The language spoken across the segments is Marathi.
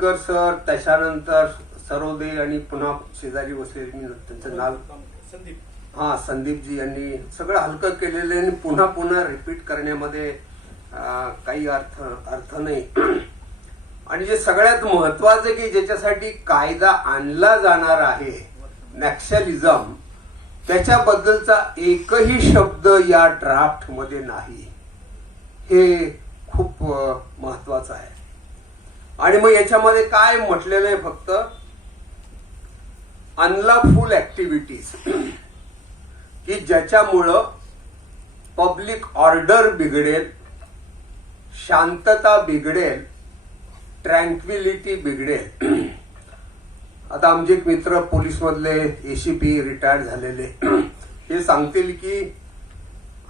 सर त्याच्यानंतर सरोदे आणि पुन्हा शेजारी बसलेले मी त्यांचं नाव संदीपजी यांनी सगळं हलकं केलेलं आणि पुन्हा पुन्हा रिपीट करण्यामध्ये काही अर्थ नाही. आणि जे सगळ्यात महत्वाचं की ज्याच्यासाठी कायदा आणला जाणार आहे नॅक्सलिझम, त्याच्याबद्दलचा एकही शब्द या ड्राफ्ट मध्ये नाही. हे खूप महत्वाचं आहे. आणि मग याच्यामध्ये काय म्हटलेलं आहे, फक्त अनलॉफुल ऍक्टिव्हिटीज की ज्याच्यामुळं पब्लिक ऑर्डर बिघडेल, शांतता बिघडेल, ट्रँक्विलिटी बिघडेल. आता आमचे एक मित्र पोलीस मधले ACP रिटायर्ड झालेले हे सांगतील की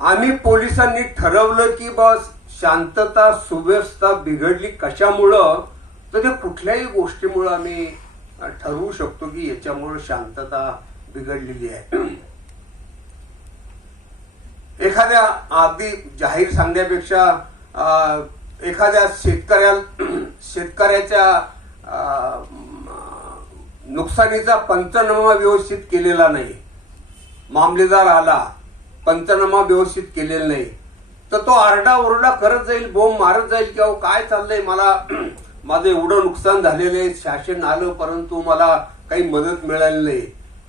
आम्ही पोलिसांनी ठरवलं की बस शांतता सुव्यवस्था बिघडली कशामुळं, तर ते कुठल्याही गोष्टीमुळे आम्ही ठरवू शकतो की याच्यामुळे शांतता बिघडलेली आहे. एखाद्या अगदी जाहीर सांगण्यापेक्षा एखाद्या शेतकऱ्याच्या नुकसानीचा पंचनामा व्यवस्थित केलेला नाही, मामलेदार आला, पंचनामा व्यवस्थित केलेला नाही, तर तो आरडाओरडा करत जाईल, बोंब मारत जाईल की अहो काय चाललंय, माझं एवढं नुकसान झालेलं आहे, शासन आलं परंतु मला काही मदत मिळाली नाही.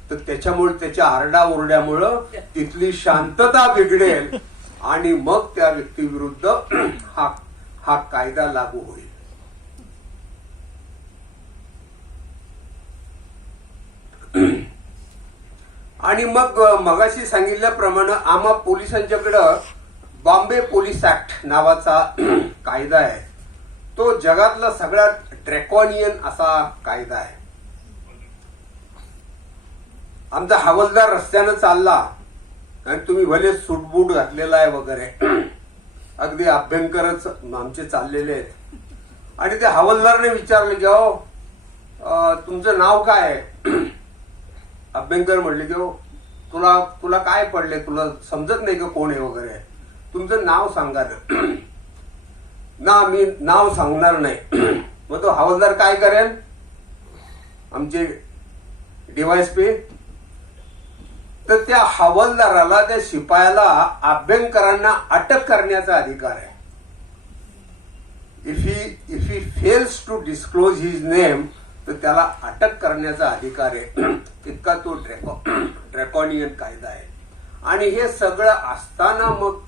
तर त्याच्यामुळे त्याच्या आरडाओरड्यामुळं तिथली शांतता बिघडेल आणि मग त्या व्यक्तीविरुद्ध हा कायदा लागू होईल. आणि मग मगाशी सांगितल्याप्रमाणे आम्हा पोलिसांच्याकडं बॉम्बे पोलीस ऍक्ट नावाचा कायदा आहे. तो जगातला सगळ्यात ड्रॅकॉनियन असा कायदा आहे. आमचा हवालदार रस्त्यानं चालला आणि तुम्ही भले सूटबूट घातलेला आहे वगैरे, अगदी अभ्यंकरच आमचे चाललेले आहेत, आणि त्या हवालदारने विचारलं की अहो तुमचं नाव काय आहे. अभ्यंकर म्हटले की तुला काय पडले, तुला समजत नाही का कोण आहे वगैरे, तुमचं नाव सांगा ना. मी नाव सांगणार नाही. मग तो हवालदार काय करेल, आमचे DYSP, तर त्या हवालदाराला, त्या शिपायाला अभ्यंकरांना अटक करण्याचा अधिकार आहे. If he fails to disclose his name, तर त्याला अटक करण्याचा अधिकार आहे. इतका तो ड्रॅकॉनियन कायदा आहे. आणि हे सगळं असताना मग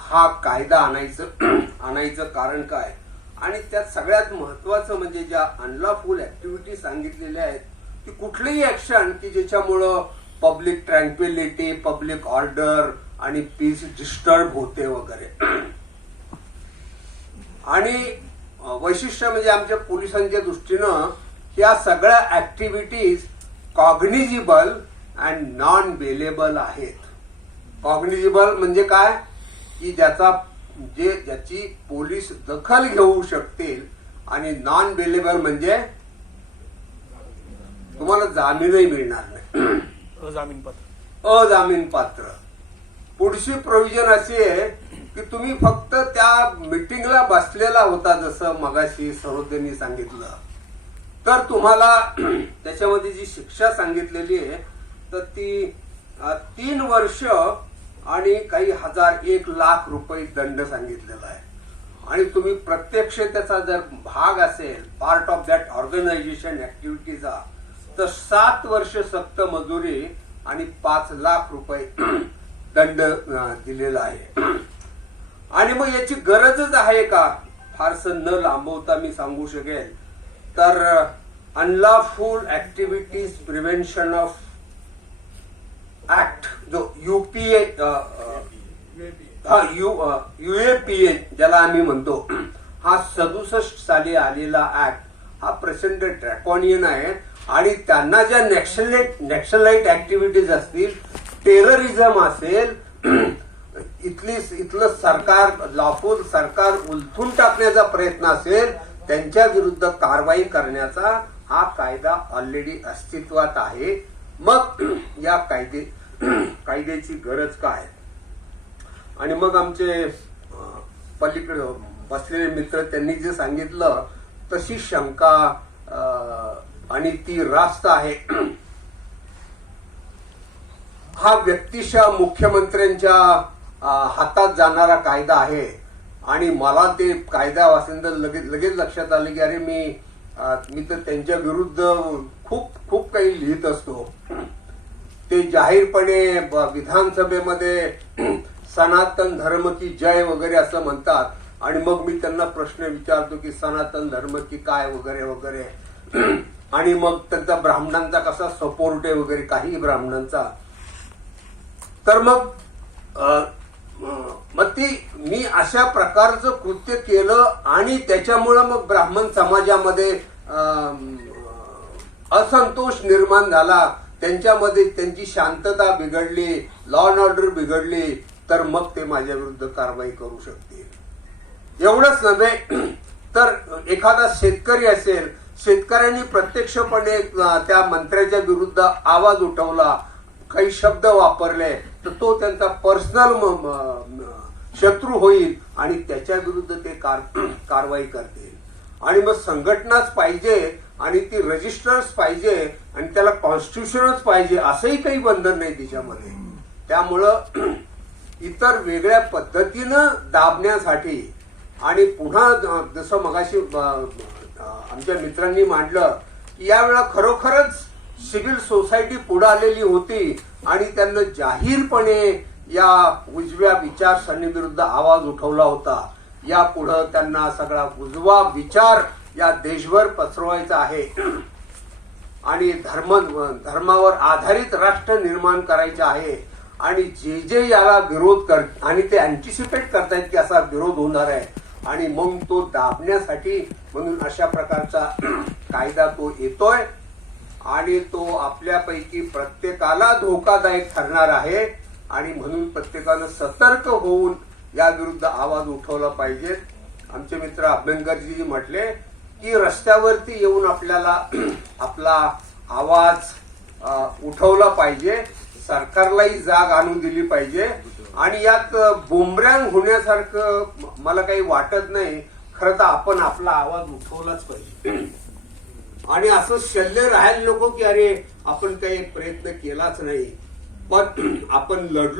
हा कायदा आणायचं कारण काय, आणि त्यात सगळ्यात महत्वाचं म्हणजे ज्या अनलॉफुल ऍक्टिव्हिटी सांगितलेल्या आहेत की कुठलीही ऍक्शन की ज्याच्यामुळं पब्लिक ट्रँक्विलिटी, पब्लिक ऑर्डर आणि पीस डिस्टर्ब होते वगैरे. आणि वैशिष्ट्य म्हणजे आमच्या पोलिसांच्या दृष्टीनं या सगळ्या activities cognizable and non bailable आहेत. कॉग्निजिबल म्हणजे काय की ज्याची पोलीस दखल घेऊ शकतील, आणि नॉन बेलेबल म्हणजे तुम्हाला जामीनही मिळणार नाही, अजामीन पात्र. पुढची प्रोव्हिजन अशी आहे की तुम्ही फक्त त्या मीटिंगला बसलेला होता, जसं मगाशी सरोदेंनी सांगितलं, तर तुम्हाला त्याच्यामध्ये जी शिक्षा सांगितलेली आहे तर ती 3 वर्ष आणि काही 1 लाख रुपये दंड सांगितलेला आहे. आणि तुम्ही प्रत्यक्ष त्याचा जर भाग असेल, पार्ट ऑफ दॅट ऑर्गनायझेशन ऍक्टिव्हिटीचा, तर 7 वर्ष सक्त मजुरी आणि 5 लाख रुपये दंड दिलेला आहे. आणि मग याची गरजच आहे का, फारसं न लांबवता मी सांगू शकेल तर unlawful activities prevention of act, जो UAPA ज्याला आम्ही म्हणतो, हा 67 साली आलेला ऍक्ट हा प्रचंड ड्रॅकॉनियन आहे. आणि त्यांना ज्या नॅक्सलाइट ऍक्टिव्हिटीज असतील, टेररिझम असेल, इथलं सरकार, लॉफुल सरकार उलथून टाकण्याचा प्रयत्न असेल, त्यांच्या विरुद्ध कारवाई करण्याचा हा कायदा ऑलरेडी अस्तित्वात आहे. मग या कायद्याची गरज काय. आणि मग आमचे पलीकडे बसलेले मित्र त्यांनी जे सांगितलं तशी शंका आणि ती रास्त आहे. हा व्यक्तिशः मुख्यमंत्र्यांच्या हातात जाणारा कायदा आहे आणि मला ते कायदा वाचल्यानंतर लगेच लक्षात आलं की अरे मी तर त्यांच्या विरुद्ध खूप खूप काही लिहित असतो. ते जाहीरपणे विधानसभेमध्ये सनातन धर्म की जय वगैरे असं म्हणतात आणि मग मी त्यांना प्रश्न विचारतो की सनातन धर्म की काय वगैरे वगैरे आणि मग त्यांचा ब्राह्मणांचा कसा सपोर्ट आहे वगैरे काही ब्राह्मणांचा. तर मग ती मी अशा प्रकारचं कृत्य केलं आणि त्याच्यामुळं मग ब्राह्मण समाजामध्ये असंतोष निर्माण झाला, त्यांच्यामध्ये त्यांची शांतता बिघडली, लॉ अँड ऑर्डर बिघडली, तर मग ते माझ्या विरुद्ध कारवाई करू शकतील. एवढंच नव्हे तर एखादा शेतकरी असेल, शेतकऱ्यांनी प्रत्यक्षपणे त्या मंत्र्याच्या विरुद्ध आवाज उठवला, काही शब्द वापरले, तर तो त्यांचा पर्सनल शत्रू होईल आणि त्याच्या विरुद्ध ते कारवाई करतील. आणि मग संघटनाच पाहिजे आणि ती रजिस्टर्स पाहिजे आणि त्याला कॉन्स्टिट्यूशनच पाहिजे असंही काही बंधन नाही तिच्यामध्ये. त्यामुळं इतर वेगळ्या पद्धतीनं दाबण्यासाठी आणि पुन्हा जसं मगाशी आमच्या मित्रांनी मांडलं की यावेळेला खरोखरच सिव्हिल सोसायटी पुढे आलेली होती आणि त्यांना जाहीरपणे या उजव्या विचारसरणीविरुद्ध आवाज उठवला होता. यापुढं त्यांना सगळा उजवा विचार या देशभर पसरवायचा आहे आणि धर्मावर आधारित राष्ट्र निर्माण करायचे आहे. आणि जे याला विरोध आणि ते अँटिसिपेट करतायत की असा विरोध होणार आहे आणि मग तो दाबण्यासाठी म्हणून अशा प्रकारचा कायदा तो येतोय आणि तो आपल्यापैकी प्रत्येकाला धोकादायक ठरणार आहे आणि म्हणून प्रत्येकानं सतर्क होऊन या विरुद्ध आवाज उठवला पाहिजे. आमचे मित्र अभ्यंकरजी म्हटले की रस्त्यावरती येऊन आपल्याला आपला आवाज उठवला पाहिजे, सरकारलाही जाग आणून दिली पाहिजे आणि यात बुमरँग होण्यासारखं मला काही वाटत नाही. खरं तर आपण आपला आवाज उठवलाच पाहिजे आणि असं शल्य राहायला नको की अरे आपण काही प्रयत्न केलाच नाही, पण आपण लढलो.